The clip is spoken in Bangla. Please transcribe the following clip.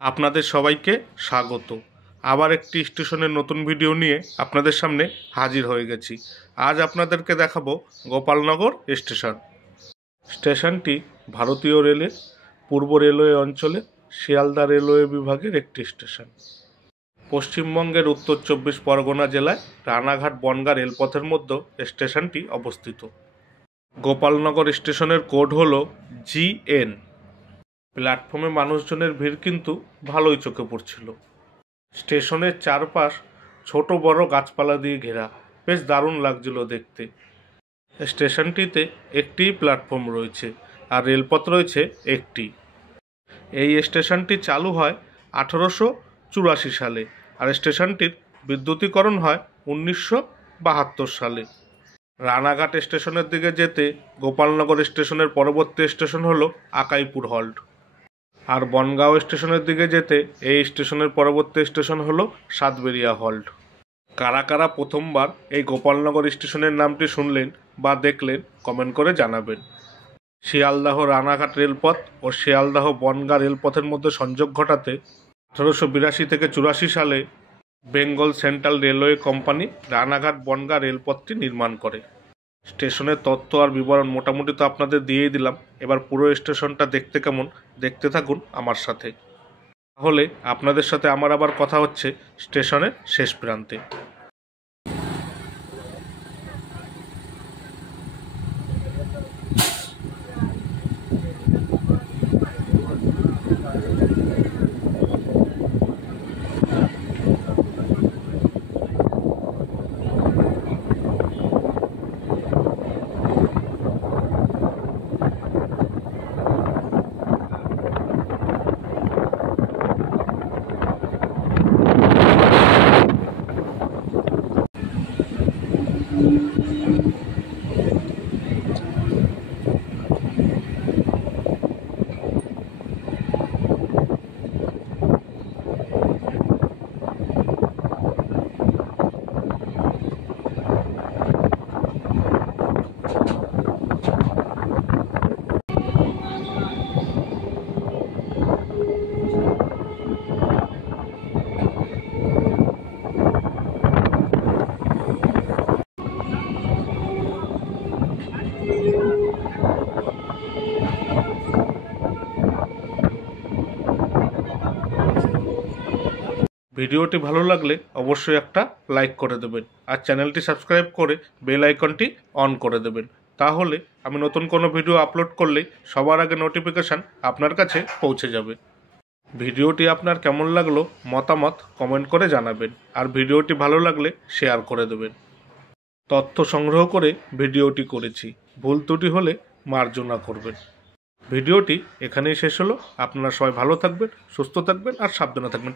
আপনাদের সবাইকে স্বাগত। আবার একটি স্টেশনের নতুন ভিডিও নিয়ে আপনাদের সামনে হাজির হয়ে গেছি। আজ আপনাদেরকে দেখাবো গোপালনগর স্টেশন। স্টেশনটি ভারতীয় রেলের পূর্ব রেলওয়ে অঞ্চলে শিয়ালদা রেলওয়ে বিভাগের একটি স্টেশন। পশ্চিমবঙ্গের উত্তর 24 পরগনা জেলায় রানাঘাট বনগাঁ রেলপথের মধ্যে স্টেশনটি অবস্থিত। গোপালনগর স্টেশনের কোড হল GN। প্ল্যাটফর্মে মানুষজনের ভিড় কিন্তু ভালোই চোখে পড়ছিল। স্টেশনের চারপাশ ছোট বড় গাছপালা দিয়ে ঘেরা, বেশ দারুণ লাগছিল দেখতে। স্টেশনটিতে একটিই প্ল্যাটফর্ম রয়েছে আর রেলপথ রয়েছে একটি। এই স্টেশনটি চালু হয় 1884 সালে আর স্টেশনটির বিদ্যুতীকরণ হয় 1972 সালে। রানাঘাট স্টেশনের দিকে যেতে গোপালনগর স্টেশনের পরবর্তী স্টেশন হলো আকাইপুর হল্ট, আর বনগাঁও স্টেশনের দিকে যেতে এই স্টেশনের পরবর্তী স্টেশন হলো সাতবেরিয়া হল্ট। কারা কারা প্রথমবার এই গোপালনগর স্টেশনের নামটি শুনলেন বা দেখলেন কমেন্ট করে জানাবেন। শিয়ালদাহ রানাঘাট রেলপথ ও শিয়ালদাহ বনগাঁ রেলপথের মধ্যে সংযোগ ঘটাতে 1882 থেকে 84 সালে Bengal central railway company Ranaghat Bangaon রেলপথটি নির্মাণ করে। স্টেশনের তথ্য আর বিবরণ মোটামুটি তো আপনাদের দিয়েই দিলাম। এবার পুরো স্টেশনটা দেখতে কেমন, দেখতে থাকুন আমার সাথে। তাহলে আপনাদের সাথে আমার আবার কথা হচ্ছে স্টেশনের শেষ প্রান্তে। ভিডিওটি ভালো লাগলে অবশ্যই একটা লাইক করে দেবেন আর চ্যানেলটি সাবস্ক্রাইব করে বেল আইকনটি অন করে দেবেন। তাহলে আমি নতুন কোনো ভিডিও আপলোড করলেই সবার আগে নোটিফিকেশান আপনার কাছে পৌঁছে যাবে। ভিডিওটি আপনার কেমন লাগলো মতামত কমেন্ট করে জানাবেন আর ভিডিওটি ভালো লাগলে শেয়ার করে দেবেন। তথ্য সংগ্রহ করে ভিডিওটি করেছি, ভুল ত্রুটি হলে মার্জনা করবেন। ভিডিওটি এখানেই শেষ হলো। আপনারা সবাই ভালো থাকবেন, সুস্থ থাকবেন আর সাবধানে থাকবেন।